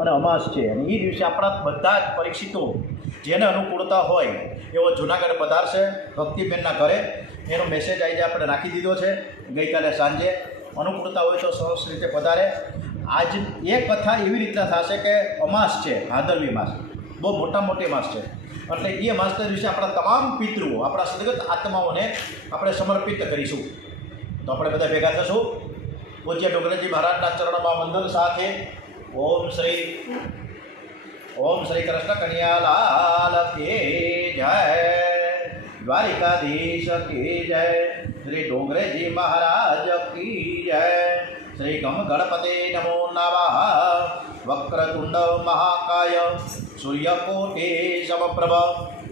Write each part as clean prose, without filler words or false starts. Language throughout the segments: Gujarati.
અને અમાસ છે. અને એ દિવસે આપણા બધા જ પરીક્ષિતો જેને અનુકૂળતા હોય એવો જૂનાગઢ પધારશે ભક્તિબેનના ઘરે. એનો મેસેજ આજે આપણે રાખી દીધો છે ગઈકાલે સાંજે. અનુકૂળતા હોય તો સરસ રીતે પધારે. આજ એ કથા એવી રીતના થશે કે અમાસ છે, ભાદરવી માસ, બહુ મોટી માસ છે. એટલે એ માસના દિવસે આપણા તમામ પિતૃઓ, આપણા સદગત આત્માઓને આપણે સમર્પિત કરીશું. તો આપણે બધા ભેગા થશું પૂજ્ય ડુંગરજી મહારાજના ચરણોમાં વંદન સાથે. ઓમ શ્રી કૃષ્ણ કનૈયાલાલ કે જય, દ્વારિકાધીશ કી જય, શ્રી ડુંગરેજી મહારાજ કી જય, શ્રી ગમ ગણપતે નમો નમઃ. વક્રતુંડ મહાકાય સૂર્યકોટિ સમપ્રભ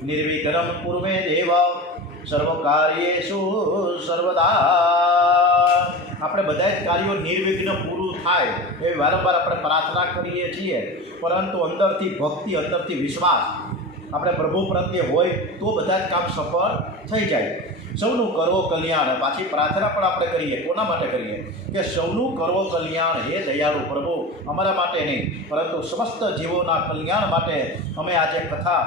નિર્વિઘ્નમ કુરુ મે દેવ સર્વકાર્યેષુ સર્વદા. આપણે બધા જ કાર્યો નિર્વિઘ્ન પૂરું થાય એવી વારંવાર આપણે પ્રાર્થના કરીએ છીએ. પરંતુ અંદરથી ભક્તિ, અંદરથી વિશ્વાસ આપણે પ્રભુ પ્રત્યે હોય તો બધા જ કામ સફળ થઈ જાય. સૌનું કરવો કલ્યાણ. પાછી પ્રાર્થના પણ આપણે કરીએ. કોના માટે કરીએ? કે સૌનું કરવો કલ્યાણ. હે દયાળુ પ્રભુ, અમારા માટે નહીં પરંતુ સમસ્ત જીવોના કલ્યાણ માટે અમે આજે કથા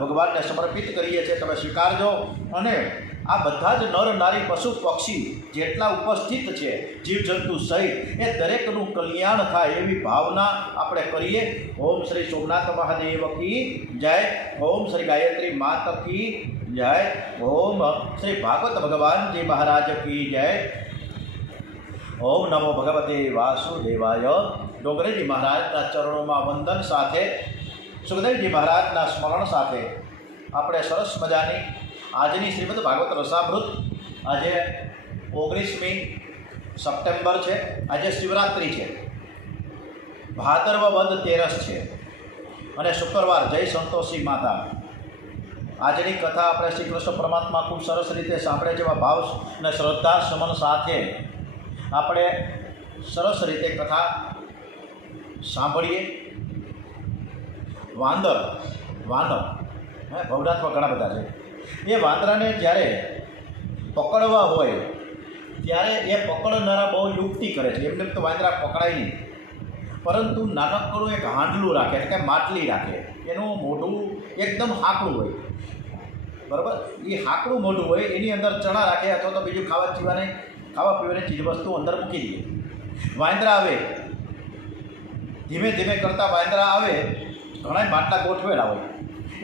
ભગવાનને સમર્પિત કરીએ છીએ. તમે સ્વીકારજો. અને આ બધા જ નર નારી પશુ પક્ષી જેટલા ઉપસ્થિત છે જીવજંતુ સહિત એ દરેકનું કલ્યાણ થાય એવી ભાવના આપણે કરીએ. ઓમ શ્રી સોમનાથ મહાદેવ કી જય, ઓમ શ્રી ગાયત્રી માત કી જય, ઓમ શ્રી ભાગવત ભગવાનજી મહારાજ કી જય. ઓમ નમો ભગવતે વાસુદેવાય. ડોંગરેજી મહારાજના ચરણોમાં વંદન સાથે, સુખદેવજી મહારાજના સ્મરણ સાથે આપણે સરસ મજાની આજની શ્રીમદ ભાગવત રસામૃત. આજે 19મી સપ્ટેમ્બર છે. આજે શિવરાત્રિ છે, ભાદરવા વદ તેરસ છે અને શુક્રવાર. જય સંતોષી માતા. આજની કથા આપણે શ્રી કૃષ્ણ પરમાત્મા ખૂબ સરસ રીતે સાંભળે જેવા ભાવ અને શ્રદ્ધા સમન સાથે આપણે સરસ રીતે કથા સાંભળીએ. વાનર ભવનાથમાં ઘણા બધા છે. એ વાંદરાને જ્યારે પકડવા હોય ત્યારે એ પકડનારા બહુ યુક્તિ કરે છે. એમને તો વાંદરા પકડાય નહીં, પરંતુ નાનકડું એક હાંડલું રાખે, એટલે કે માટલી રાખે. એનું મોઢું એકદમ હાંકડું હોય, બરાબર. એ હાંકડું મોઢું હોય, એની અંદર ચણા રાખે અથવા તો બીજું ખાવા પીવાની ચીજવસ્તુ અંદર મૂકી દે. વાંદરા આવે, ધીમે ધીમે કરતાં વાંદરા આવે. ઘણા માટલા ગોઠવેલા હોય,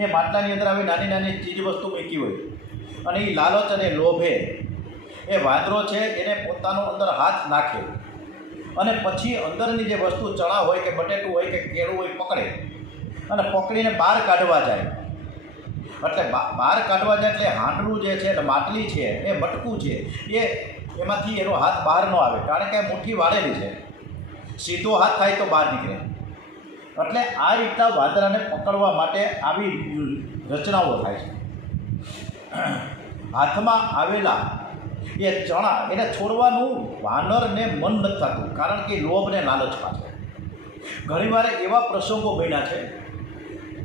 એ માટલાની અંદર આવી નાની નાની ચીજવસ્તુ મૂકી હોય અને એ લાલચ અને લોભે એ વાંદરો છે એને પોતાનો અંદર હાથ નાખે અને પછી અંદરની જે વસ્તુ ચણા હોય કે બટેટું હોય કે કેળું હોય પકડે અને પકડીને બહાર કાઢવા જાય. એટલે બહાર કાઢવા જાય એટલે હાંડલું જે છે એટલે માટલી છે એ મટકું છે એમાંથી એનો હાથ બહાર ન આવે, કારણ કે મુઠ્ઠી વાળેલી છે. સીધો હાથ થાય તો બહાર નીકળે. એટલે આ રીતના વાંદરાને પકડવા માટે આવી રચનાઓ થાય છે. હાથમાં આવેલા એ ચણા એને છોડવાનું વાનરને મન નથી થતું, કારણ કે લોભને લાલચમાં છે. ઘણીવાર એવા પ્રસંગો બન્યા છે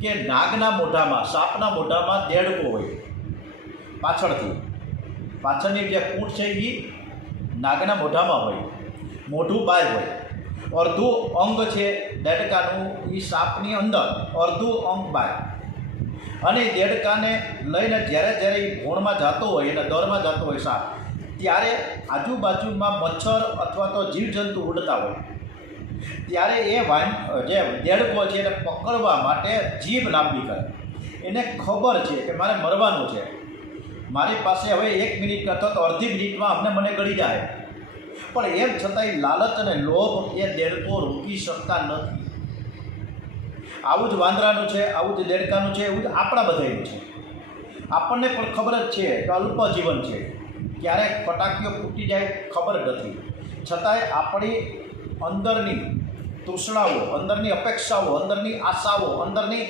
કે નાગના મોઢામાં, સાપના મોઢામાં દેડકો હોય. પાછળની જે પૂંછ છે એ નાગના મોઢામાં હોય, મોઢું બહાર હોય. અડધું અંગ છે દેડકાનું એ સાપની અંદર, અડધું અંગ બહાર. અને દેડકાને લઈને જ્યારે એ ભોણમાં જતો હોય અને દરમાં જતો હોય સાપ, ત્યારે આજુબાજુમાં મચ્છર અથવા તો જીવજંતુ ઉડતા હોય. ત્યારે એ જે દેડકો છે એને પકડવા માટે જીભ લાંબી કરે. એને ખબર છે કે મારે મરવાનું છે, મારી પાસે હવે 1 મિનિટ અથવા તો અડધી મિનિટમાં મને ગળી જાય. પણ એમ છતાંય લાલચ અને લોભ એ દેડકો રોકી શકતા નથી. આવું જ વાંદરાનું છે, આવું જ દેડકાનું છે, એવું જ આપણા બધાનું છે. આપણને પણ ખબર જ છે કે અલ્પ જીવન છે, ક્યારેક ફટાકીઓ ફૂટી જાય ખબર નથી. છતાંય આપણી અંદરની તૃષ્ણાઓ, અંદરની અપેક્ષાઓ, અંદરની આશાઓ, અંદરની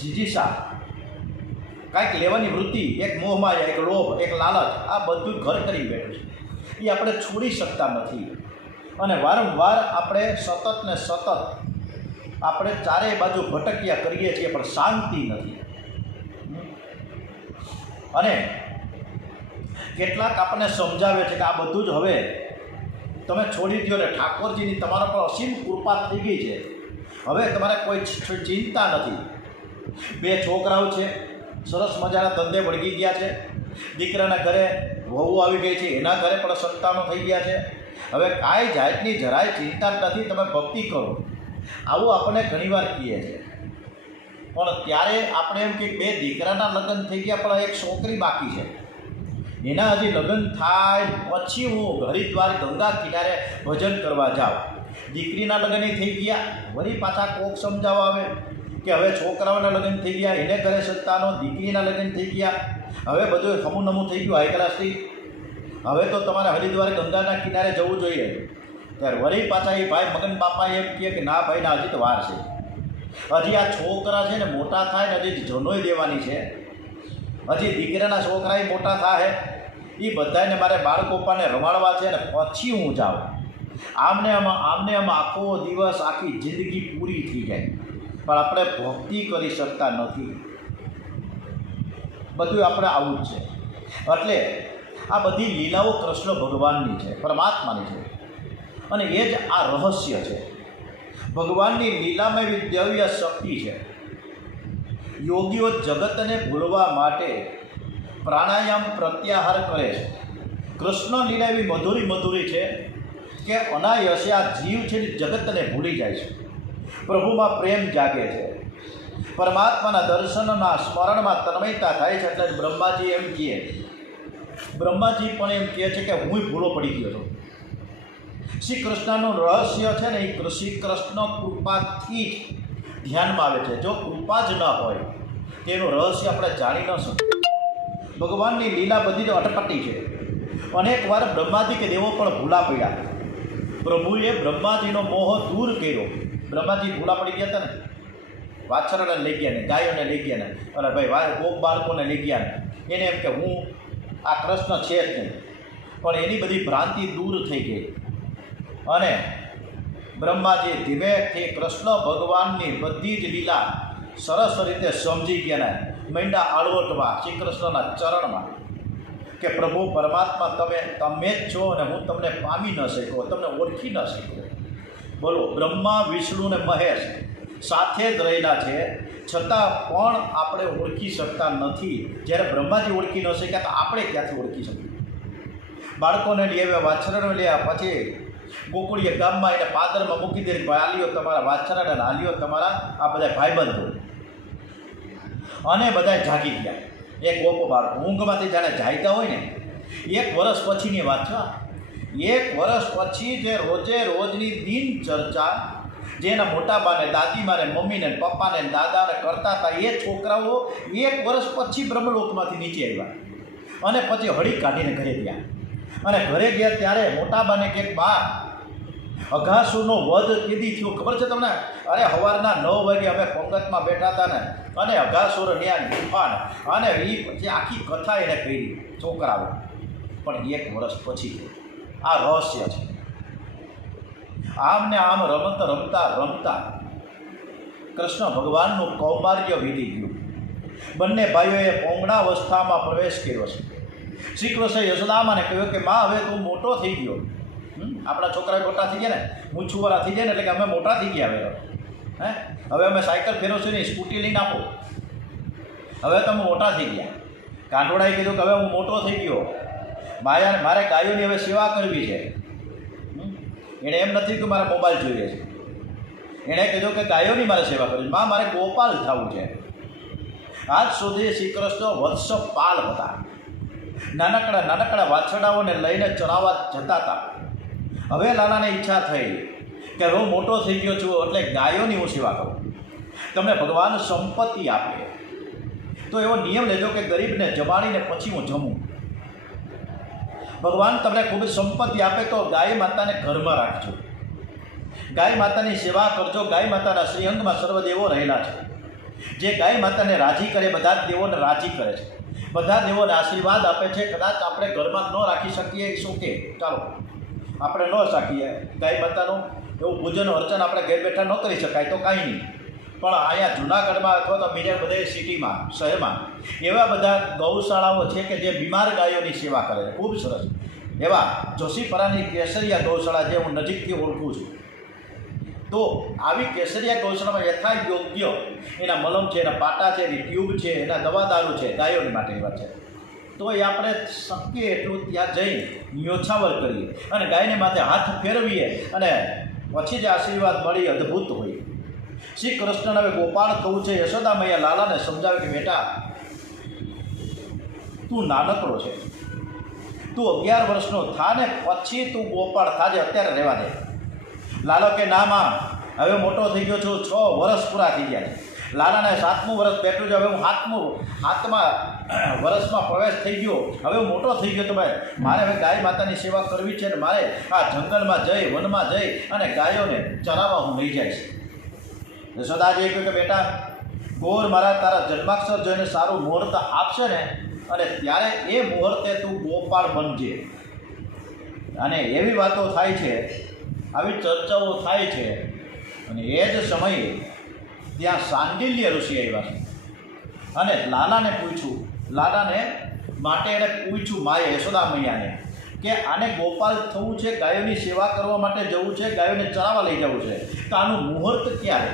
જીજીશા, કાંઈક લેવાની વૃત્તિ, એક મોહમાયા, એક લોભ, એક લાલચ, આ બધું ઘર કરી બેઠું છે. એ આપણે છોડી શકતા નથી. અને વારંવાર આપણે સતત ને સતત આપણે ચારેય બાજુ ભટક્યા કરીએ છીએ, પણ શાંતિ નથી. અને કેટલાક આપણને સમજાવે છે કે આ બધું જ હવે તમે છોડી દો ને, ઠાકોરજીની તમારા પર અસીમ કૃપા થઈ ગઈ છે, હવે તમારે કોઈ ચિંતા નથી. 2 છોકરાઓ છે, સરસ મજાના ધંધે વળગી ગયા છે, દીકરાના ઘરે વહુ આવી ગઈ છે, એના ઘરે પણ સંતાનો થઈ ગયા છે. હવે કાંઈ જાતની જરાય ચિંતા નથી, તમે ભક્તિ કરો. આવું આપણને ઘણીવાર કહીએ છીએ. પણ ત્યારે આપણે એમ કે 2 દીકરાના લગ્ન થઈ ગયા પણ એક છોકરી બાકી છે, એના હજી લગ્ન થાય પછી હું હરિદ્વાર ગંગા કિનારે ભજન કરવા જાઉં. દીકરીના લગ્ન થઈ ગયા, વળી પાછા કોક સમજાવવા આવે કે હવે છોકરાઓના લગ્ન થઈ ગયા, એને ઘરે સંતાનો, દીકરીના લગ્ન થઈ ગયા, હવે બધું સમૂહ થઈ ગયું હાઈ ક્લાસથી, હવે તો તમારે હરિદ્વાર ગંગાના કિનારે જવું જોઈએ. ત્યારે વળી પાછા એ ભાઈ મગન બાપા એમ કહે કે ના ભાઈ ના, હજી તો વાર છે, હજી આ છોકરા છે ને મોટા થાય ને હજી જનોય દેવાની છે, હજી દીકરાના છોકરા મોટા થાય, એ બધાને મારે બાળકોપાને રમાડવા છે ને પછી હું જાઉં. આમને આમાં આખો દિવસ આખી જિંદગી પૂરી થઈ જાય પણ આપણે ભક્તિ કરી શકતા નથી. બધું આપણે આવું જ છે. એટલે આ બધી લીલાઓ કૃષ્ણ ભગવાનની છે, પરમાત્માની છે, અને એ જ આ રહસ્ય છે. ભગવાનની લીલામય દિવ્ય શક્તિ છે. યોગીઓ જગતને ભૂલવા માટે પ્રાણાયામ પ્રત્યાહાર કરે છે. કૃષ્ણ લીલા એવી મધુરી છે કે અનાયસે આ જીવ છે ને જગતને ભૂલી જાય છે, પ્રભુમાં પ્રેમ જાગે છે, પરમાત્માના દર્શનના સ્મરણમાં તન્મયતા થાય છે. એટલે બ્રહ્માજી એમ કહે, બ્રહ્માજી પણ એમ કહે છે કે હું ભૂલો પડી ગયો છું. શ્રી કૃષ્ણનું રહસ્ય છે ને એ શ્રી કૃષ્ણ કૃપાથી જ ધ્યાનમાં આવે છે. જો કૃપા જ ન હોય તેનું રહસ્ય આપણે જાણી ન શકીએ. ભગવાનની લીલા બધી અટપટી છે. અનેક વાર બ્રહ્માજી કે દેવો પણ ભૂલા પડ્યા. પ્રભુએ બ્રહ્માજીનો મોહ દૂર કર્યો. બ્રહ્માજી ભૂલા પડી ગયા હતા ને, વાછરડાને લઈ ગયા ને, ગાયોને લઈ ગયા ને, અને ભાઈ ગોપ બાળકોને લઈ ગયા ને, એને એમ કે હું આ કૃષ્ણ છે જ નહીં. પણ એની બધી ભ્રાંતિ દૂર થઈ ગઈ અને બ્રહ્માજી ધીમેથી કૃષ્ણ ભગવાનની બધી જ લીલા સરસ રીતે સમજી ગયા ને મૈંડા આળવટવા શ્રી કૃષ્ણના ચરણમાં કે પ્રભુ પરમાત્મા તમે જ છો અને હું તમને પામી ન શક્યો, તમને ઓળખી ન શક્યો. બોલો, બ્રહ્મા વિષ્ણુ ને મહેશ સાથે જ રહેલા છે, છતાં પણ આપણે ઓળખી શકતા નથી. જ્યારે બ્રહ્માજી ઓળખી ન શક્યા તો આપણે ક્યાંથી ઓળખી શકીએ? બાળકોને લઈ આવ્યા, વાછરડો લઈ પછી ગોકુળીએ ગામમાં એને પાદરમાં મૂકી દે, આલ્યો તમારા વાછરડા, આલ્યો તમારા આ બધા ભાઈબંધો, અને બધા જાગી ગયા. એક ગોપો બાળકો ઊંઘમાંથી જાણે જાગતા હોય ને, 1 વર્ષ પછીની વાત છે. 1 વર્ષ પછી જે રોજે રોજની દિનચર્ચા જે એના મોટા બાને, દાદીમાને, મમ્મીને, પપ્પાને, દાદાને કરતા હતા, એ છોકરાઓ 1 વર્ષ પછી બ્રહ્મલોકમાંથી નીચે આવ્યા અને પછી હળી કાઢીને ઘરે ગયા. અને ઘરે ગયા ત્યારે મોટા બાને કે બા, અઘાસુરનો વધ કેદી થયો ખબર છે તમને? અરે સવારના 9 વાગે અમે પંગતમાં બેઠા હતા ને, અને અઘાસુર ન્યા ગુફાન, અને એ પછી આખી કથા એને કહી છોકરાઓ. પણ 1 વર્ષ પછી આ રહસ્ય છે. આમ ને આમ રમતા કૃષ્ણ ભગવાનનું કૌમાર્ય વીતી ગયું. બંને ભાઈઓએ પૌંગડાવસ્થામાં પ્રવેશ કર્યો છે. શ્રી કૃષ્ણ યશોદામાને કહ્યું કે માં, હવે તું મોટો થઈ ગયો, આપણા છોકરા મોટા થઈ ગયા ને, મૂછુવાળા થઈ જાય ને, એટલે કે અમે મોટા થઈ ગયા. હવે અમે સાયકલ ફેરવશું ને, સ્કૂટી લઈને આપો, હવે તમે મોટા થઈ ગયા. કાંટોડાએ કીધું કે હવે હું મોટો થઈ ગયો, મારે ગાયોની હવે સેવા કરવી છે. એણે એમ નથી કે મારે મોબાઈલ જોઈએ છે, એણે કીધું કે ગાયોની મારે સેવા કરવી છે. માં, મારે ગોપાલ થવું છે. આજ સુધી શ્રી કૃષ્ણ વત્સપાલ હતા. નાનકડા વાછરડાઓને લઈને ચરાવવા જતા હતા. હવે લાલાને ઈચ્છા થઈ કે હું મોટો થઈ ગયો છું, એટલે ગાયોની હું સેવા કરું. તમને ભગવાન સંપત્તિ આપે તો એવો નિયમ લેજો કે ગરીબને જમાડીને પછી હું જમું. ભગવાન તમને ખૂબ જ સંપત્તિ આપે તો ગાય માતાને ઘરમાં રાખજો, ગાય માતાની સેવા કરજો. ગાય માતાના શ્રીઅંગમાં સર્વદેવો રહેલા છે. જે ગાય માતાને રાજી કરે, બધા જ દેવોને રાજી કરે છે, બધા દેવોને આશીર્વાદ આપે છે. કદાચ આપણે ઘરમાં ન રાખી શકીએ, શું કે ચાલો આપણે ન શકીએ ગાય માતાનું એવું પૂજન અર્ચન આપણે ઘેર બેઠા ન કરી શકાય તો કાંઈ નહીં. પણ અહીંયા જૂનાગઢમાં અથવા તો બીજા બધા સિટીમાં, શહેરમાં એવા બધા ગૌશાળાઓ છે કે જે બીમાર ગાયોની સેવા કરે છે. ખૂબ સરસ એવા જોશીપરાની કેસરિયા ગૌશાળા જે હું નજીકથી ઓળખું છું, તો આવી કેસરિયા ગૌશાળામાં યથા યોગ્ય એના મલમ છે, એના પાટા છે, એની ટ્યુબ છે, એના દવાદારું છે, ગાયોની માટે એવા છે, તો એ આપણે શક્ય એટલું ત્યાં જઈ ન્યોછાવર કરીએ અને ગાયને માથે હાથ ફેરવીએ અને પછી જે આશીર્વાદ મળી અદ્ભુત હોય. શ્રી કૃષ્ણને હવે ગોપાળ થવું છે. યશોદા મૈયા લાલાને સમજાવે કે બેટા તું નાનકડો છે, તું 11 વર્ષનો થા ને પછી તું ગોપાળ થાજે, અત્યારે રહેવા દે. લાલો કે ના માં, હવે મોટો થઈ ગયો છું, 6 વર્ષ પૂરા થઈ ગયા છે. લાલાને 7મું વર્ષ બેઠું છે, હવે હું 7મા વર્ષમાં પ્રવેશ થઈ ગયો, હવે હું મોટો થઈ ગયો, તો ભાઈ મારે હવે ગાય માતાની સેવા કરવી છે ને મારે આ જંગલમાં જઈ વનમાં જઈ અને ગાયોને ચરાવવા હું લઈ જઈશ. યશોદાજીએ કહ્યું કે બેટા ગોર મારા તારા જન્માક્ષર જોઈને સારું મુહૂર્ત આપશે ને અને ત્યારે એ મુહૂર્તે તું ગોપાળ બનજે. અને એવી વાતો થાય છે, આવી ચર્ચાઓ થાય છે. અને એ જ સમયે ત્યાં સાંડિલ્ય ઋષિ આવ્યા છે અને લાલાને પૂછ્યું, લાલાને માટે એણે પૂછ્યું માએ યશોદા મૈયાને કે આને ગોપાલ થવું છે, ગાયોની સેવા કરવા માટે જવું છે, ગાયોને ચરાવવા લઈ જવું છે, તો આનું મુહૂર્ત ક્યારે,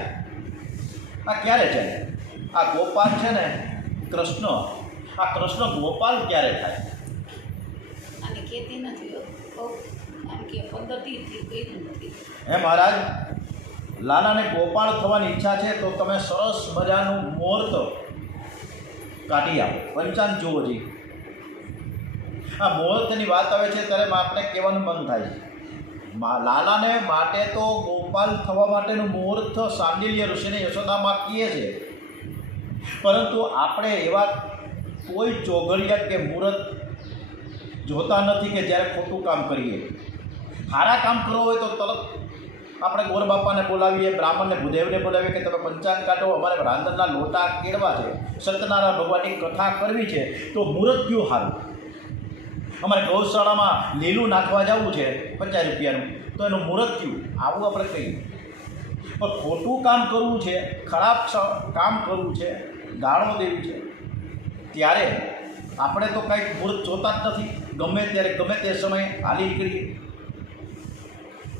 આ ક્યારે છે? આ ગોપાલ છે ને કૃષ્ણ, આ કૃષ્ણ ગોપાલ ક્યારે થાય? અને ખેતી નથી આમ કે 15 થી નથી. હે મહારાજ, લાલાને ગોપાળ થવાની ઈચ્છા છે તો તમે સરસ મજાનું મુહૂર્ત કાઢી આપો, પંચાંગ જુઓ જી. આ મુહૂર્તની વાત આવે છે ત્યારે આપણે કહેવાનું મન થાય છે. લાલાને માટે તો ગોપાલ થવા માટેનું મુહૂર્ત સાંડિલ્ય ઋષિને યશોદામાં કહે છે, પરંતુ આપણે એવા કોઈ ચોઘડિયા કે મુહૂર્ત જોતા નથી કે જ્યારે ખોટું કામ કરીએ. સારા કામ કરવું હોય તો તરત આપણે ગોર બાપાને બોલાવીએ, બ્રાહ્મણને ભૂદેવને બોલાવીએ કે તમે પંચાંગ કાઢો, અમારે રાંધણના લોટા કેળવા છે, સત્યનારાયણ ભગવાનની કથા કરવી છે, તો મુહૂર્ત કયું સારું? અમારે ગૌશાળામાં લીલું નાખવા જવું છે 50 રૂપિયાનું, તો એનું મુહૂર્ત કયું? આવું આપણે કહીએ. પણ ખોટું કામ કરવું છે, ખરાબ કામ કરવું છે, ગાળો દેવી છે, ત્યારે આપણે તો કંઈક મુહૂર્ત જોતા જ નથી. ગમે ત્યારે ગમે તે સમયે હાલી નીકળીએ.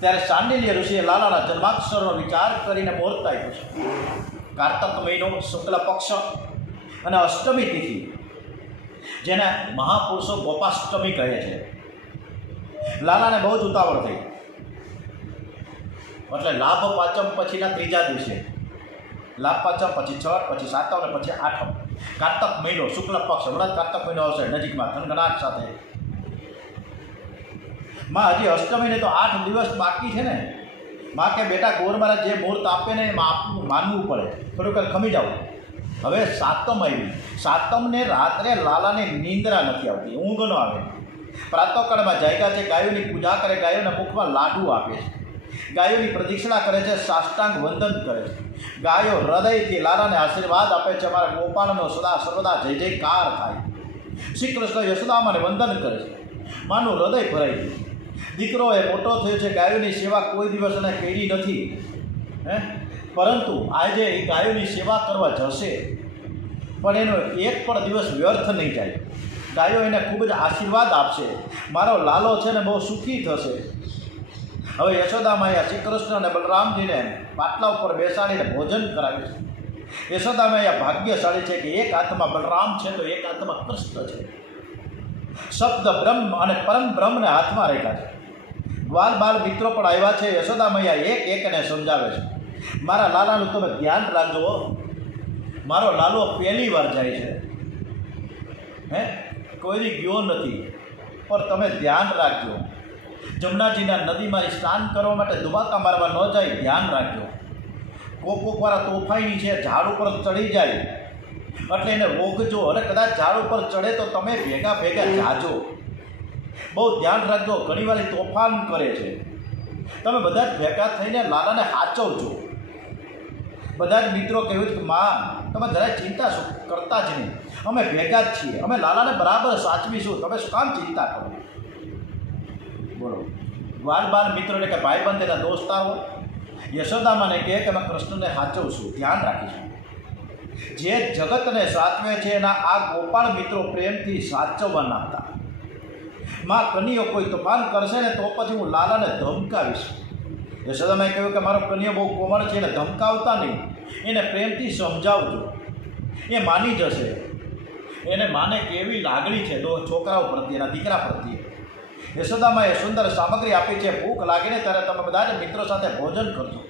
ત્યારે સાંડિલ્ય ઋષિએ લાલાના જન્માક્ષરનો વિચાર કરીને મુહૂર્ત આપ્યો છે. કારતક મહિનો, શુક્લ પક્ષ અને અષ્ટમી તિથિ, જેને મહાપુરુષો ગોપાષ્ટમી કહે છે. લાલાને બહુ જ ઉતાવળ થઈ, એટલે લાભ પાંચમ પછીના 3જા દિવસે, લાભ પાંચમ પછી છઠ, પછી સાતમ અને પછી આઠમ, કારતક મહિનો, શુક્લ પક્ષ, હમણાં જ કારતક મહિનો આવશે નજીકમાં થનગનાટ સાથે. માં હજી અષ્ટમીને તો 8 દિવસ બાકી છે ને. માં કે બેટા ગોર મારા જે મુહૂર્ત આપે ને એમાં માનવું પડે, થોડુંક ખમી જાવ. હવે સાતમ આવી, સાતમને રાત્રે લાલાને નિંદ્રા નથી આવતી, ઊંઘ ન આવે. પ્રાતઃકાળમાં જાગ્યા છે, ગાયોની પૂજા કરે, ગાયોના મુખમાં લાડુ આપે છે, ગાયોની પ્રદક્ષિણા કરે છે, સાષ્ટાંગ વંદન કરે છે. ગાયો હૃદયથી લાલાને આશીર્વાદ આપે છે, અમારા ગોપાળનો સદા સર્વદા જય જયકાર થાય. શ્રી કૃષ્ણ યશોદામાને વંદન કરે છે, માનું હૃદય ભરાઈ ગયું. દીકરો એ મોટો થયો છે, ગાયોની સેવા કોઈ દિવસ એને કરી નથી, પરંતુ આજે એ ગાયોની સેવા કરવા જશે, પણ એનો એક પણ દિવસ વ્યર્થ નહીં જાય. ગાયો એને ખૂબ જ આશીર્વાદ આપશે. મારો લાલો છે ને બહુ સુખી થશે. હવે યશોદા મૈયા શ્રી કૃષ્ણ અને બલરામજીને પાટલા ઉપર બેસાડીને ભોજન કરાવે છે. યશોદા મૈયા ભાગ્યશાળી છે કે એક હાથમાં બલરામ છે તો એક હાથમાં કૃષ્ણ છે. શબ્દ બ્રહ્મ અને પરમ બ્રહ્મને હાથમાં રાખ્યા છે. ગ્વાલ બાલ મિત્રો પણ આવ્યા છે. યશોદા મૈયા એક એકને સમજાવે છે, મારા લાલાનું તમે ધ્યાન રાખજો, મારો લાલો પહેલી વાર જાય છે, કોઈની ગયો નથી, પણ તમે ધ્યાન રાખજો. જમનાજીના નદીમાં સ્નાન કરવા માટે દુબાકા મારવા ન જાય, ધ્યાન રાખજો. કોકવાળા તોફાઈની છે, ઝાડ ઉપર ચડી જાય એટલે એને રોકજો, અને કદાચ ઝાડ ઉપર ચડે તો તમે ભેગા ભેગા જાજો. બહુ ધ્યાન રાખજો, ઘણીવાર તોફાન કરે છે. તમે બધા જ ભેગા થઈને લાલાને સાચવજો. બધા જ મિત્રો કહ્યું કે માં તમે જરાય ચિંતા શું કરતા જ નહીં, અમે ભેગા જ છીએ, અમે લાલાને બરાબર સાચવીશું, તમે શું કામ ચિંતા કરો? બોલો. બાર બાર મિત્રોને કે ભાઈબંધ એના દોસ્તારો યશોદામાને કહે કે અમે કૃષ્ણને સાચવશું, ધ્યાન રાખીશું. જે જગતને સાચવે છે એના આ ગોપાળ મિત્રો પ્રેમથી સાચવવાના હતા. માં કનીઓ કોઈ તોફાન કરશે ને તો પછી હું લાલાને ધમકાવીશ. યશોદામાએ કહ્યું કે મારો કન્યા બહુ કોમળ છે, એને ધમકાવતા નહીં, એને પ્રેમથી સમજાવજો, એ માની જશે. એને માને કેવી લાગણી છે છોકરાઓ પ્રત્યે, એના દીકરા પ્રત્યે. યશોદામાએ સુંદર સામગ્રી આપી છે. ભૂખ લાગીને ત્યારે તમે બધા જ મિત્રો સાથે ભોજન કરજો.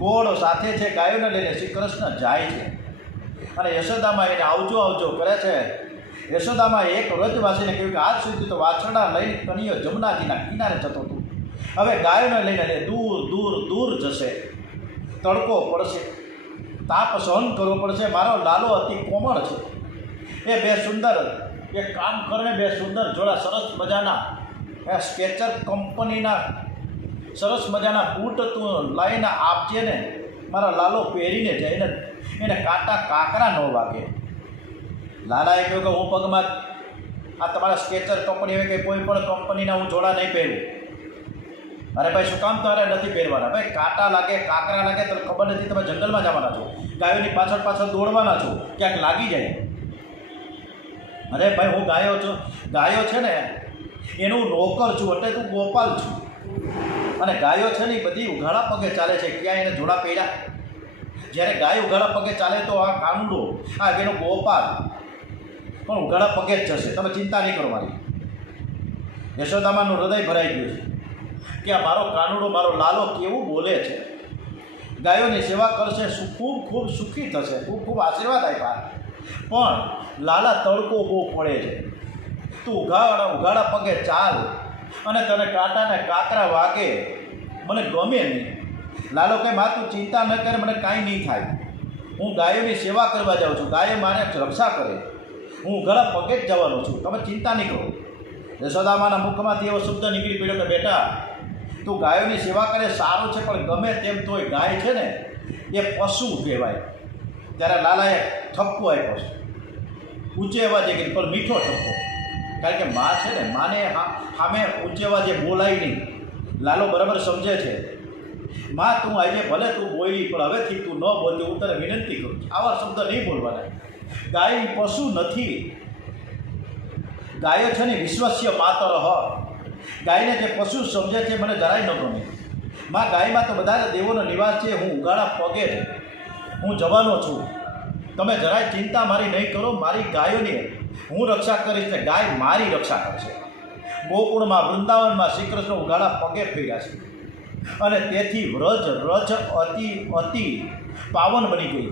ગોળ સાથે છે, ગાયોને લઈને શ્રી કૃષ્ણ જાય છે અને યશોદામા એને આવજો આવજો કરે છે. યશોદામાએ એક વ્રજવાસીને કહ્યું કે આજ સુધી તો વાછરડા લઈને કનૈયો જમુનાજીના કિનારે જતો હતો, હવે ગાયોને લઈને દૂર દૂર દૂર જશે. તડકો પડશે, તાપ સહન કરવો પડશે. મારો લાલો અતિ કોમળ છે. એ બે સુંદર, એક કામ કરીને બે સુંદર જોડા સરસ મજાના સ્કેચર કંપનીના સરસ મજાના બૂટ તું લાવીને આપજે ને, મારા લાલો પહેરીને જાય, એને કાંટા કાંકરા ન વાગે. લાલાએ કહ્યું કે હું પગમાં આ તમારા સ્કેચર કંપની હોય કે કોઈ પણ કંપનીના હું જોડા નહીં પહેરું. અરે ભાઈ શું કામ તારે નથી પહેરવાના? ભાઈ કાંટા લાગે, કાંકરા લાગે, તમને ખબર નથી, તમે જંગલમાં જવાના છો, ગાયોની પાછળ પાછળ દોડવાના છો, ક્યાંક લાગી જાય. અરે ભાઈ હું ગાયો છે ને એનું નોકર છું, એટલે તું ગોપાલ છું. અને ગાયો છે ને એ બધી ઉઘાડા પગે ચાલે છે, ક્યાં એને જોડા પહેર્યા? જ્યારે ગાય ઉઘાડા પગે ચાલે તો આ કાનુડો, આ એનો ગોપાલ પણ ઉઘાડા પગે જ જશે. તમે ચિંતા નહીં કરો મારી. યશોદામાનું હૃદય ભરાઈ ગયું છે કે આ મારો કાનુડો, મારો લાલો કેવું બોલે છે, ગાયોની સેવા કરશે, ખૂબ ખૂબ સુખી થશે, ખૂબ ખૂબ આશીર્વાદ આપ્યા. પણ લાલા તડકો બહુ પડે છે, તું ઉઘાડા પગે ચાલ અને તને કાંટાને કાંકરા વાગે, મને ગમે નહીં. લાલો કહે માં તું ચિંતા ન કરે, મને કાંઈ નહીં થાય, હું ગાયોની સેવા કરવા જાઉં છું, ગાયો મારે રક્ષા કરે, હું ઉઘાડા પગે જ જવાનો છું, તમે ચિંતા નહીં કરો. યશોદામાના મુખમાંથી એવો શબ્દ નીકળી પડ્યો કે બેટા તું ગાયોની સેવા કરે સારું છે, પણ ગમે તેમ તોય ગાય છે ને એ પશુ કહેવાય. ત્યારે લાલાએ ઠપકો આપ્યો છે, ઊંચે અવાજે કીધું, પણ મીઠો ઠપકો, કારણ કે માં છે ને, માને સામે ઊંચે અવાજે બોલાય નહીં. લાલો બરાબર સમજે છે, માં તું આજે ભલે તું બોલી, પણ હવેથી તું ન બોલતી, હું તને વિનંતી કરું છું, આવા શબ્દ નહીં બોલવાના. ગાય પશુ નથી, ગાયો છે ને વિશ્વસ્ય માતર હ. ગાયને જે પશુ સમજે છે મને જરાય ન ગમે. માં ગાયમાં તો બધા દેવોનો નિવાસ છે, હું ઉઘાડા પગે હું જવાનો છું, તમે જરાય ચિંતા મારી નહીં કરો. મારી ગાયોની હું રક્ષા કરીશ ને ગાય મારી રક્ષા કરશે. ગોકુળમાં વૃંદાવનમાં શ્રી કૃષ્ણ ઉઘાડા પગે ફેર્યા છે અને તેથી વ્રજ રજ અતિ પાવન બની ગઈ.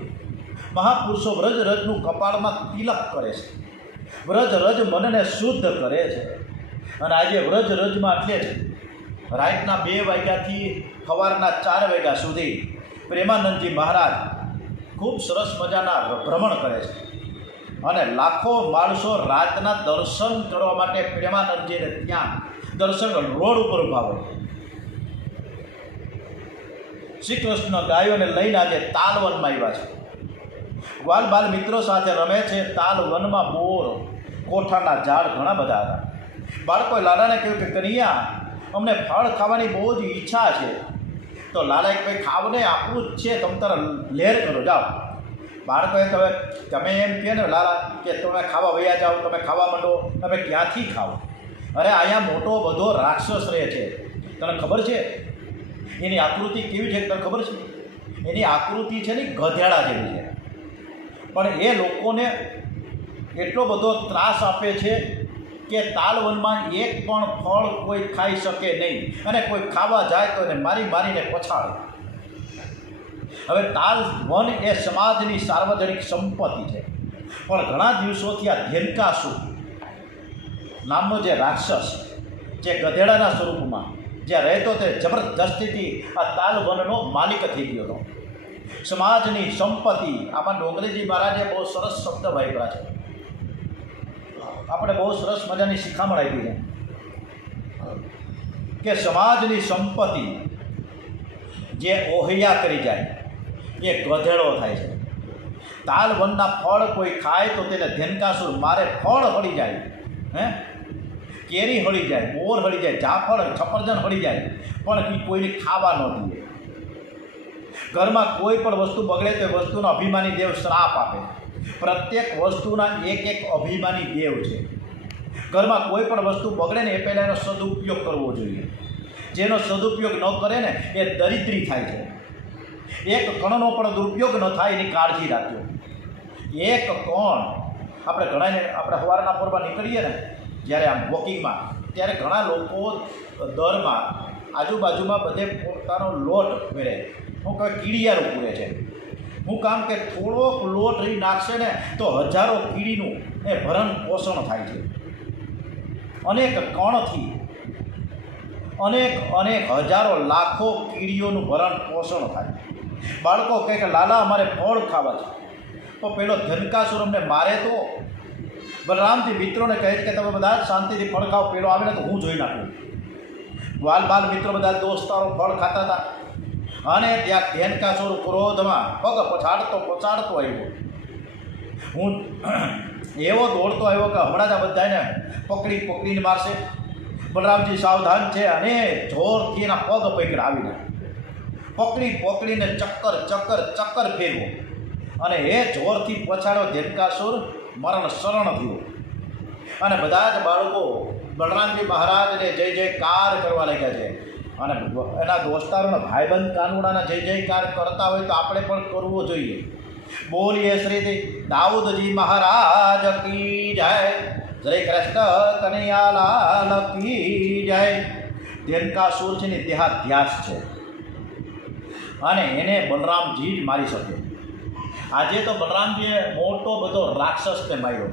મહાપુરુષો વ્રજ રજનું કપાળમાં તિલક કરે છે, વ્રજ રજ મનને શુદ્ધ કરે છે. અને આજે વ્રજ રજમાં એટલે જ રાતના 2 વાગ્યાથી સવારના 4 વાગ્યા સુધી પ્રેમાનંદજી મહારાજ ખૂબ સરસ મજાના ભ્રમણ કરે છે અને લાખો માણસો રાતના દર્શન કરવા માટે પ્રેમાનંદજીને ત્યાં દર્શન રોડ ઉપર ઊભા હોય. શ્રી કૃષ્ણ ગાયોને લઈને આજે તાલવનમાં આવ્યા છે, ગ્વાલ બાલ મિત્રો સાથે રમે છે. તાલવનમાં બોર, કોઠાના ઝાડ ઘણા બધા હતા. બાળકોએ લાલાને કહ્યું કે કનૈયા અમને ફળ ખાવાની બહુ જ ઈચ્છા છે. તો લાલાએ કંઈ ખાવને આપણું જ છે, તમે તારા લહેર કરો જાઓ. બાળકોએ તમે એમ કહે ને લાલા કે તમે ખાવા વયા જાઓ, તમે ખાવા માંડો, તમે ક્યાંથી ખાઓ? અરે અહીંયા મોટો બધો રાક્ષસ રહે છે, તને ખબર છે? એની આકૃતિ કેવી છે તને ખબર છે? એની આકૃતિ છે ને ગધેડા જેવી છે, પણ એ લોકોને એટલો બધો ત્રાસ આપે છે કે તાલવનમાં એક પણ ફળ કોઈ ખાઈ શકે નહીં, અને કોઈ ખાવા જાય તો એને મારીને પછાડે. હવે તાલવન એ સમાજની સાર્વજનિક સંપત્તિ છે, પણ ઘણા દિવસોથી આ ધ્યેનકાસુ નામનો જે રાક્ષસ, જે ગધેડાના સ્વરૂપમાં જે રહેતો તે જબરદસ્તીથી આ તાલવનનો માલિક થઈ ગયો હતો. સમાજની સંપત્તિ, આમાં ડોંગરેજી મહારાજે બહુ સરસ શબ્દ વાપર્યા છે, આપણે બહુ સરસ મજાની શિખામણ આપી છે કે સમાજની સંપત્તિ જે ઓહૈયા કરી જાય એ ગધેડો થાય છે. તાલવનના ફળ કોઈ ખાય તો તેને ધ્યેનકાસુર મારે. ફળ હળી જાય, કેરી હળી જાય, બોર હળી જાય, જાફળ સફરજન હળી જાય, પણ કોઈને ખાવા ન દે. ઘરમાં કોઈ પણ વસ્તુ બગડે તો એ વસ્તુનો અભિમાની દેવ શ્રાપ આપે. પ્રત્યેક વસ્તુના એક અભિમાની દેવ છે. ઘરમાં કોઈ પણ વસ્તુ બગડે ને એ પહેલાં એનો સદુપયોગ કરવો જોઈએ. જેનો સદુપયોગ ન કરે ને એ દરિદ્રી થાય છે. એક કણનો પણ દુરુપયોગ ન થાય એની કાળજી રાખજો. એક કણ આપણે ઘણાને આપણે સવારના પોરમાં નીકળીએ ને જ્યારે આમ વોકિંગમાં, ત્યારે ઘણા લોકો દરમાં આજુબાજુમાં બધે પોતાનો લોટ પહેરે, હું કહે કીડિયારું પૂરે છે. હું કામ કે થોડોક લોટ રહી નાખશે ને તો હજારો કીડીનું એ ભરણ પોષણ થાય છે. અનેક કણથી અનેક હજારો લાખો કીડીઓનું ભરણ પોષણ થાય. બાળકો કહે કે લાલા અમારે ફળ ખાવા છે, તો પેલો ધનકાસુર અમને મારે તો બલરામજી મિત્રોને કહે છે કે તમે બધા જ શાંતિથી ફળ ખાઓ, પેલો આવે ને તો હું જોઈ નાખું. બાલ મિત્રો બધા દોસ્તારો ફળ ખાતા હતા અને ત્યાં ધેનકાસુર ક્રોધમાં પગ પછાડતો આવ્યો. હું એવો દોડતો આવ્યો કે હમણાં જ આ બધાને પકડીને મારશે. બલરામજી સાવધાન છે અને જોરથી એના પગ પકડાવીને પકડીને ચક્કર ફેરવો અને એ જોરથી પછાડ્યો. ધેનકાસુર મરણ શરણ થયો અને બધા જ બાળકો બલરામજી મહારાજને જય જયકાર કરવા લાગ્યા છે. અને એના દોસ્તારોના ભાઈબંધ કાનુડાના જય જયકાર કરતા હોય તો આપણે પણ કરવો જોઈએ. બોલીએ શ્રી દાઉદજી મહારાજ કી જય, શ્રી કૃષ્ણ કનૈયાલાલ કી જય. ધેનકાસુર છે ને દેહાધ્યાસ છે અને એને બલરામજી જ મારી શકે. આજે તો બલરામજીએ મોટો બધો રાક્ષસને માર્યો.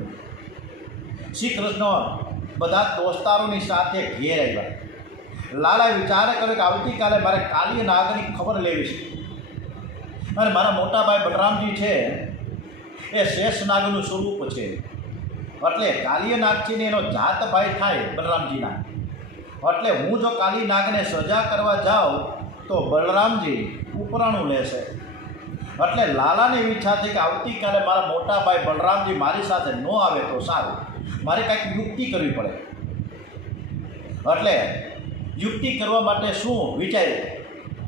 શ્રી કૃષ્ણ બધા દોસ્તારોની સાથે ઘેર આવ્યા. લાલાએ વિચાર કર્યો કે આવતીકાલે મારે કાલી નાગની ખબર લેવી છે અને મારા મોટા ભાઈ બલરામજી છે એ શેષ નાગનું સ્વરૂપ છે, એટલે કાલી નાગ છે ને એનો જાત ભાઈ થાય બલરામજીના. એટલે હું જો કાલી નાગને સજા કરવા જાઉં તો બલરામજી ઉપરાણું લેશે. એટલે લાલાની ઈચ્છા થઈ કે આવતીકાલે મારા મોટા ભાઈ બલરામજી મારી સાથે ન આવે તો સારું, મારે કાંઈક યુક્તિ કરવી પડે. એટલે યુક્તિ કરવા માટે શું વિચાર્યું?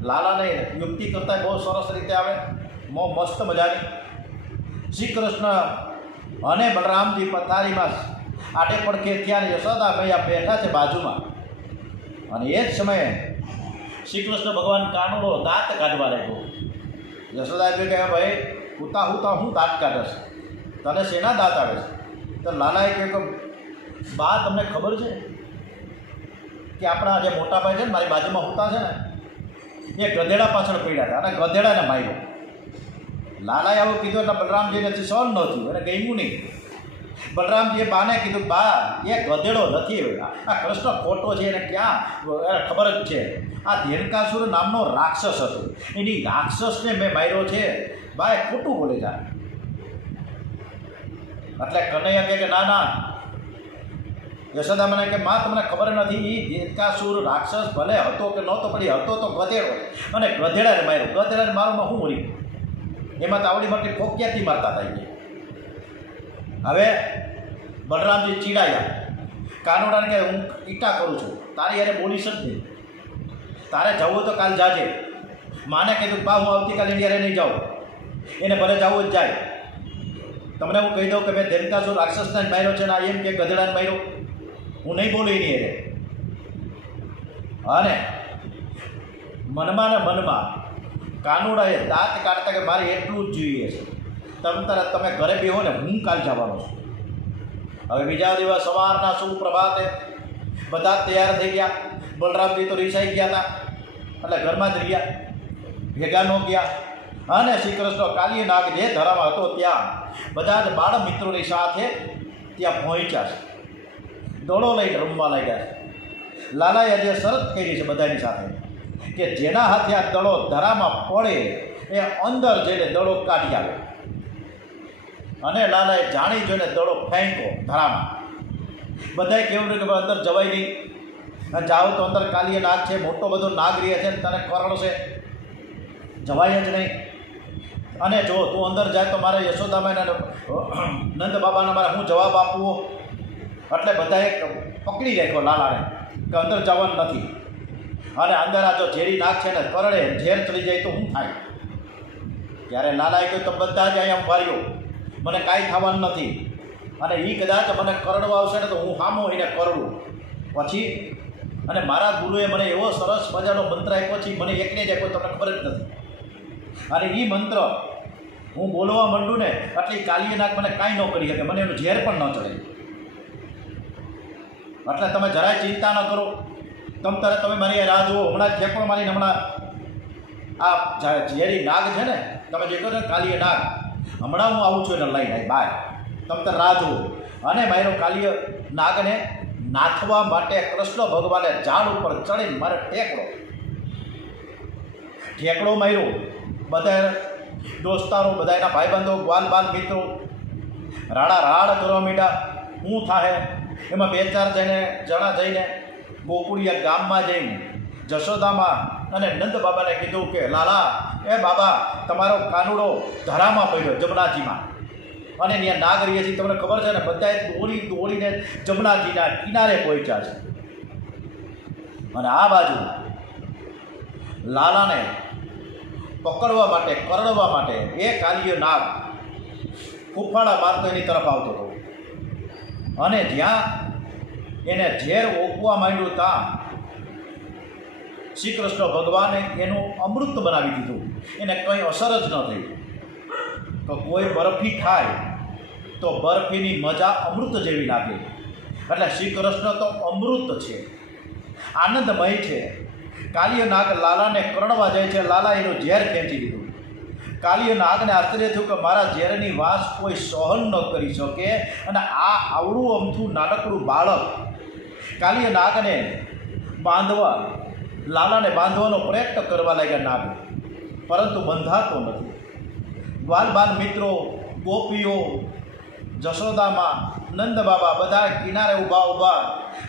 લાલાને યુક્તિ કરતાં બહુ સરસ રીતે આવે, મસ્ત મજાની. શ્રી કૃષ્ણ અને બલરામજી પથારીમાં આટે પડખે થયા ને યશોદા મૈયા બેઠા છે બાજુમાં. અને એ જ સમયે શ્રી કૃષ્ણ ભગવાન કાનુડો દાંત કાઢવા લાગ્યો. યશોદા કહે કે ભાઈ હુતા હું દાંત કાઢે છે, તને શેના દાંત આવે છે? તો લાલાએ કહ્યું કે બા તમને ખબર છે કે આપણા જે મોટા ભાઈ છે ને મારી બાજુમાં હુતા છે ને એ ગધેડા પાછળ પડ્યા હતા અને ગધેડાને માર્યો. લાલાએ આવું કીધું એટલે બલરામજીને સહન ન થયું, એને ગમ્યું નહીં. બલરામજીએ બાને કીધું બા એ ગધેડો નથી, આ કૃષ્ણ ખોટો છે, એને ક્યાં ખબર જ છે. આ ધેનકાસુર નામનો રાક્ષસ હતો, એની રાક્ષસને મેં માર્યો છે. બા એ ખોટું બોલે છે. એટલે કનૈયા કહે કે ના યશોદા મને કે માં તમને ખબર નથી, એ ધેનકાસુર રાક્ષસ ભલે હતો કે નહોતો, પણ એ હતો તો ગધેડો અને ગધેડાને માર્યો. ગધેડાને મારવામાં શું મળી? એમાં તો આવડી મોટી ફોકિયાથી મારતા હતા. હવે બલરામજી ચીડાયા. કાનુડાને કહે હું ટીકા કરું છું, તારી યારે બોલીશ જ નહીં. તારે જવું તો કાલ જાજે. માને કીધું બા હું આવતીકાલે એની યારે નહીં જાઉં, એને ભલે જવું જ જાય. તમને હું કહી દઉં કે મેં ધેનકાસુર રાક્ષસને જ માર્યો છે ને આ એમ કે ગધેડાને માર્યો, હું નહીં બોલું એની યારે. અને મનમાં ને મનમાં કાનુડાએ દાંત કાઢતા કે મારે એટલું જ જોઈએ છે, તમે ઘરે બેહો ને હું કાલ જવાનો છું. હવે બીજા દિવસ સવારના સુપ્રભાતે બધા તૈયાર થઈ ગયા. બલરામજી તો રીસાઈ ગયા હતા એટલે ઘરમાં જ રહ્યા, ભેગા ન ગયા. અને શ્રી કૃષ્ણ કાલી નાગ જે ધરામાં હતો ત્યાં બધા જ બાળ મિત્રોની સાથે ત્યાં પહોંચ્યા છે. દડો લઈને રમવા લાગ્યા છે. લાલાએ આજે શરત કરી છે બધાની સાથે કે જેના હાથે આ દડો ધરામાં પડે એ અંદર જઈને દડો કાઢી આવે. અને લાલાએ જાણી જોઈને દડો ફેંકો ધરામાં. બધાએ કેવું કે અંદર જવાય નહીં, જાઓ તો અંદર કાલીય નાગ છે, મોટો બધો નાગ રહે છે ને તને કરડશે, જવાય જ નહીં. અને જો તું અંદર જાય તો મારે યશોદામાને નંદ બાબાને મારે હું જવાબ આપવો. એટલે બધાએ પકડી રાખ્યો લાલાને કે અંદર જવાનું નથી. અને અંદર આ જો ઝેરી નાગ છે ને કરડે, ઝેર ચડી જાય તો શું થાય? ત્યારે લાલાએ કહ્યું તો બધા જ અહીંયા માર્યો, મને કાંઈ થવાનું નથી. અને એ કદાચ મને કરડવા આવશે ને તો હું સામો એને કરડું. પછી અને મારા ગુરુએ મને એવો સરસ મજાનો મંત્ર આપ્યો છે, મને એકને જ આપ્યો, તમને ખબર જ નથી. અને એ મંત્ર હું બોલવા માંડું ને એટલે કાલીય નાગ મને કાંઈ ન કરી શકે, મને એનું ઝેર પણ ન ચડે. એટલે તમે જરાય ચિંતા ન કરો. તમે મારી રાહ જુઓ. હમણાં ઠેકડો મારીને હમણાં આ ઝેરી નાગ છે ને, તમે જે કહો ને કાલીય નાગ, હમણાં હું આવું છું એને લઈને બહાર. તમે રાહ જુઓ. અને મારો કાલીય નાગને નાથવા માટે કૃષ્ણ ભગવાને ઝાડ ઉપર ચડીને મારે ઠેકડો માર્યો. બધા દોસ્તારો, બધા એના ભાઈબંધો, ગ્વાલ બાલ મિત્રો રાડા રાડ કરવા માંડ્યા. શું થાય એમાં 2-4 જણા જઈને ગોકુળિયા ગામમાં જઈને જશોદામાં અને નંદ બાબાને કીધું કે લાલા એ બાબા તમારો કાનુડો ધરામાં પડ્યો જમનાજીમાં, અને ત્યાં નાગ રહીએ છીએ. તમને ખબર છે ને, બધાએ દોડીને જમનાજીના કિનારે પહોંચ્યા છે. અને આ બાજુ લાલાને પકડવા માટે, કરડવા માટે એ કાલીય નાગ ફૂફાડા મારતો એની તરફ આવતો હતો. અને જ્યાં એને ઝેર ઓકવા માંડ્યું ત્યાં શ્રી કૃષ્ણ ભગવાને એનું અમૃત બનાવી દીધું. એને કંઈ અસર જ ન થઈ. તો કોઈ બરફી ખાય તો બરફીની મજા અમૃત જેવી લાગે. એટલે શ્રી કૃષ્ણ તો અમૃત છે, આનંદમય છે. કાલીય નાગ લાલાને કરડવા જાય છે. લાલા એનું ઝેર ખેંચી દીધું. કાલીય નાગને આશ્ચર્ય થયું કે મારા ઝેરની વાસ કોઈ સહન ન કરી શકે. અને આ આવડું અમથું નાનકડું બાળક કાલીય નાગને લાલાને બાંધવાનો પ્રયત્ન કરવા લાગ્યા નાગ, પરંતુ બંધાતો નથી. ગ્વાલ બાલ મિત્રો, ગોપીઓ, જશોદામાં, નંદ બાબા બધા કિનારે ઊભા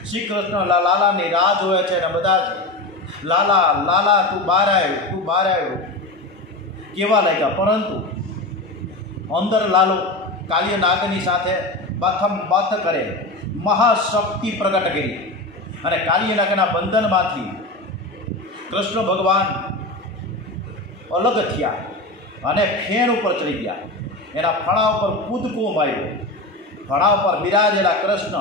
શ્રી કૃષ્ણ લાલાની રાહ જોવે છે. અને બધા જ લાલા લાલા તું બહાર આવ્યો કેવા લાગ્યા. પરંતુ અંદર લાલો કાલીય નાગની સાથે બથ કરે, મહાશક્તિ પ્રગટ કરી. અને કાલીય નાગના બંધનમાંથી કૃષ્ણ ભગવાન અલગ થયા અને ફેણ ઉપર ચડી ગયા. એના ફણા ઉપર કૂદકો માર્યો. ફણા ઉપર બિરાજેલા કૃષ્ણ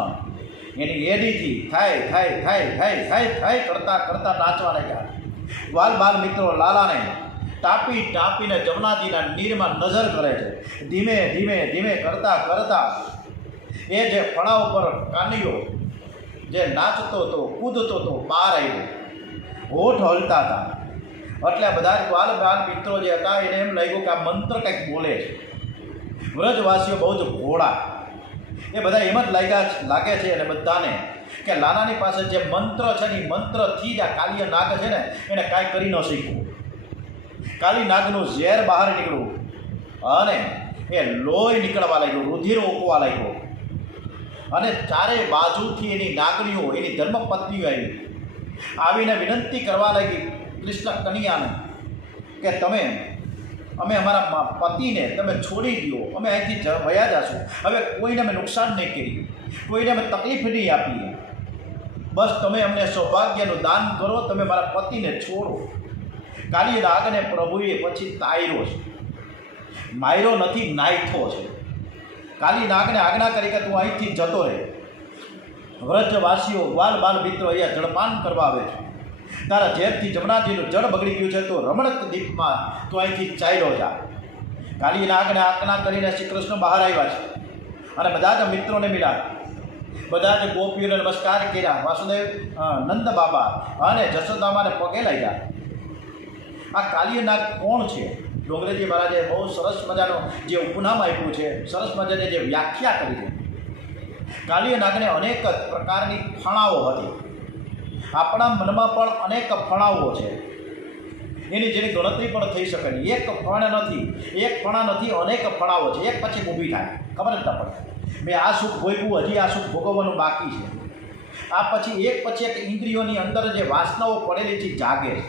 એની એડીથી થાય કરતા નાચવા લાગ્યા. ગ્વાલ બાલ મિત્રો લાલાને ટાપીને જમનાજીના નીરમાં નજર કરે છે. ધીમે કરતા એ જે ફણા ઉપર કાનીયો જે નાચતો હતો, કૂદતો હતો, બહાર આવ્યો. હોઠ હલતા હતા. એટલે બધા ગ્વાલ બાલ મિત્રો જે હતા એને એમ લાગ્યું કે આ મંત્ર કંઈક બોલે છે. વ્રજવાસીઓ બહુ જ ભોળા, એ બધા એમ જ લાગે છે અને બધાને કે લાલાની પાસે જે મંત્ર છે ને એ મંત્રથી જ આ કાલીય નાગ છે ને એને કાંઈ કરી ન શીખવું. કાલી નાગનું ઝેર બહાર નીકળ્યું અને એ લોહી નીકળવા લાગ્યું, રુધિર ઓકવા લાગ્યો. અને ચારે બાજુથી એની નાગણીઓ, એની ધર્મપત્નીઓ આવીને વિનંતી કરવા લાગી કૃષ્ણ કનૈયાને કે અમે અમારા પતિને તમે છોડી દો, અમે અહીંથી વયા જશું. હવે કોઈને અમે નુકસાન નહીં કર્યું, કોઈને અમે તકલીફ નહીં આપીએ, બસ તમે અમને સૌભાગ્યનું દાન કરો, તમે મારા પતિને છોડો. કાલીય નાગને પ્રભુએ પછી તાર્યો છે, માર્યો નથી, નાયથો છે. કાલી નાગને આજ્ઞા કરી કે તું અહીંથી જતો રહે. વ્રજવાસીઓ, ગ્વાલ બાલ મિત્રો અહીંયા જળપાન કરવા આવે છે. તારા ઝેરથી જમનાજીનું જળ બગડી ગયું છે, તો રમણક દીપમાં તું અહીંથી ચાલ્યો જા. કાલી નાગને આજ્ઞા કરીને શ્રી કૃષ્ણ બહાર આવ્યા છે અને બધા જ મિત્રોને મળ્યા. બધા જ ગોપીઓને નમસ્કાર કર્યા. વાસુદેવ, નંદ બાબા અને જશોદામાને પગે લાગ્યા. આ કાલીય નાગ કોણ છે? ડોંગરેજી મહારાજે બહુ સરસ મજાનો જે ઉપનામ આપ્યું છે, સરસ મજાની જે વ્યાખ્યા કરી છે. કાલીય નાગને અનેક પ્રકારની ફણાઓ હતી. આપણા મનમાં પણ અનેક ફણાઓ છે, એની જેની ગણતરી પણ થઈ શકે નહીં. એક ફણા નથી, અનેક ફણાઓ છે. એક પછી ઊભી થાય, ખબર જ ન પડે. મેં આ સુખ ભોગવું, હજી આ સુખ ભોગવવાનું બાકી છે. આ પછી એક ઇન્દ્રિયોની અંદર જે વાસનાઓ પડેલી છે જાગે છે.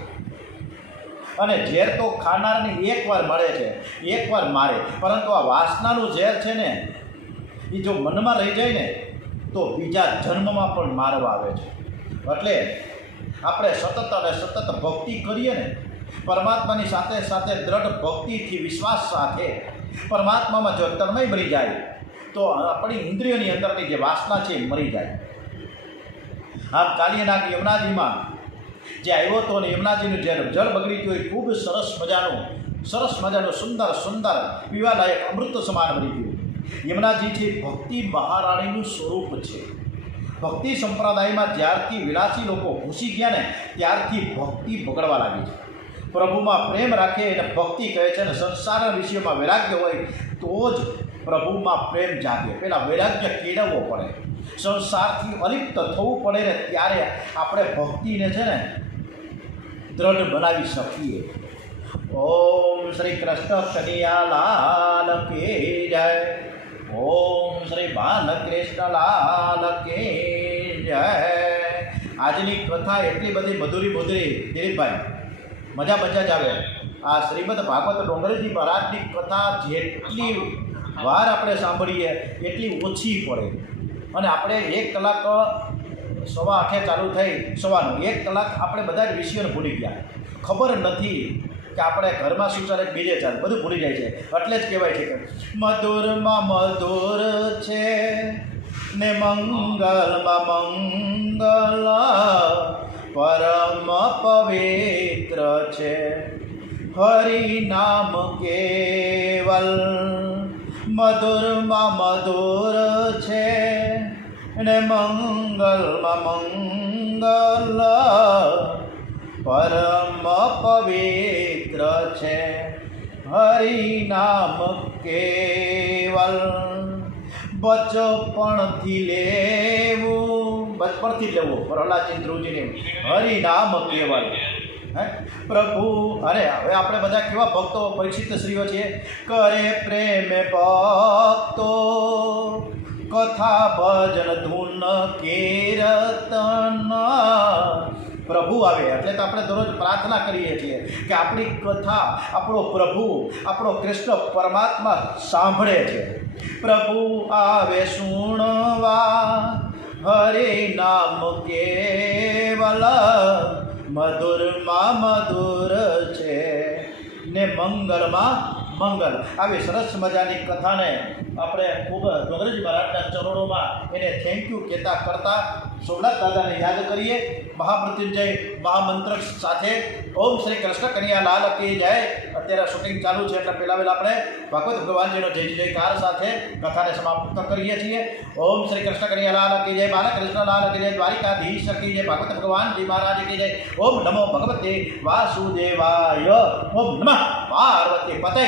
અને ઝેર તો ખાનારને એકવાર મળે છે, એકવાર મારે, પરંતુ આ વાસનાનું ઝેર છે ને એ જો મનમાં રહી જાય ને તો બીજા જન્મમાં પણ મારવા આવે છે. એટલે આપણે સતત ભક્તિ કરીએ ને, પરમાત્માની સાથે દ્રઢ ભક્તિથી, વિશ્વાસ સાથે પરમાત્મામાં જો તન્મય બની જાય તો આપણી ઇન્દ્રિયોની અંદરની જે વાસના છે એ મરી જાય. આમ કાલિયાનાગ યમુનાજીમાં જે આવ્યો હતો અને યમુનાજીનું જે જળ બગડી ગયું એ ખૂબ સરસ મજાનું સુંદર પીવાલાયક અમૃત સમાન બની ગયું. યમુનાજી છે ભક્તિ મહારાણીનું સ્વરૂપ છે. ભક્તિ સંપ્રદાયમાં જ્યારથી વિલાસી લોકો ઘૂસી ગયા ને ત્યારથી ભક્તિ બગડવા લાગી છે. પ્રભુમાં પ્રેમ રાખે અને ભક્તિ કહે છે અને સંસારના વિષયોમાં વૈરાગ્ય હોય તો જ પ્રભુમાં પ્રેમ જાગે. પહેલાં વૈરાગ્ય કેળવવો પડે, સંસારથી અલિપ્ત થવું પડે ને ત્યારે આપણે ભક્તિને છે ને દ્રઢ બનાવી શકીએ. ઓમ શ્રી કૃષ્ણ કનૈયા લાલ કે જય. ઓમ શ્રી બાલકૃષ્ણ લાલ કે જય. આજની કથા એટલી બધી મધુરી દિલીપભાઈ, મજા જ આવે. આ શ્રીમદ ભાગવત ડોંગરેજી મહારાજની કથા જેટલી વાર આપણે સાંભળીએ એટલી ઓછી પડે. અને આપણે 1 કલાક 7:30 ચાલુ થઈ, સવારનું 1 કલાક આપણે બધા જ વિષયોને ભૂલી ગયા. ખબર નથી કે આપણે ઘરમાં શું ચાલે, બીજે ચાલે, બધું ભૂલી જાય છે. એટલે જ કહેવાય છે કે મધુરમાં મધુર છે ને મંગલમાં મંગલ, પરમ પવિત્ર છે હરિ નામ કેવલ. મધુરમાં મધુર છે ને મંગલમાં મંગલ, પરમ પવિત્ર છે હરિ નામ કેવલ. બચપણથી લેવું પ્રહલાદજી ધ્રુવજીને હરિ નામ કેવલ. પ્રભુ અરે હવે આપણે બધા કેવા ભક્તો પરીક્ષિત શ્રીઓ છીએ. કરે પ્રેમ ભક્તો કથા ભજન ધૂન કીર્તન. પ્રભુ આવે એટલે તો આપણે દરરોજ પ્રાર્થના કરીએ છીએ કે આપણી કથા આપણો પ્રભુ, આપણો કૃષ્ણ પરમાત્મા સાંભળે છે. પ્રભુ આવે સુણવા હરે નામ કેવલ, મધુરમાં મધુર છે ને મંગલમાં મંગલ. આવી સરસ મજાની કથાને આપણે ખૂબ ડોંગરેજી મહારાજના ચરણોમાં એને થેન્ક યુ કહેતા કરતા સોમનાથ દાદાને યાદ કરીએ. મહામૃત્યુંજય મહામંત્ર સાથે ઓમ શ્રી કૃષ્ણ કનૈયા લાલ કી જય. અત્યારે શૂટિંગ ચાલુ છે એટલે પહેલાં આપણે ભગવત ભગવાનજીનો જય જયકાર સાથે કથાને સમાપ્ત કરીએ છીએ. ઓમ શ્રી કૃષ્ણ કનૈયા લાલ કી જય, બાલકૃષ્ણ લાલ કી જય, દ્વારિકાધીશ કી જય, ભગવત ભગવાનજી મહારાજ કી જય. ઓમ નમો ભગવતે વાસુદેવાય. ઓમ નમઃ પાર્વતી પતય.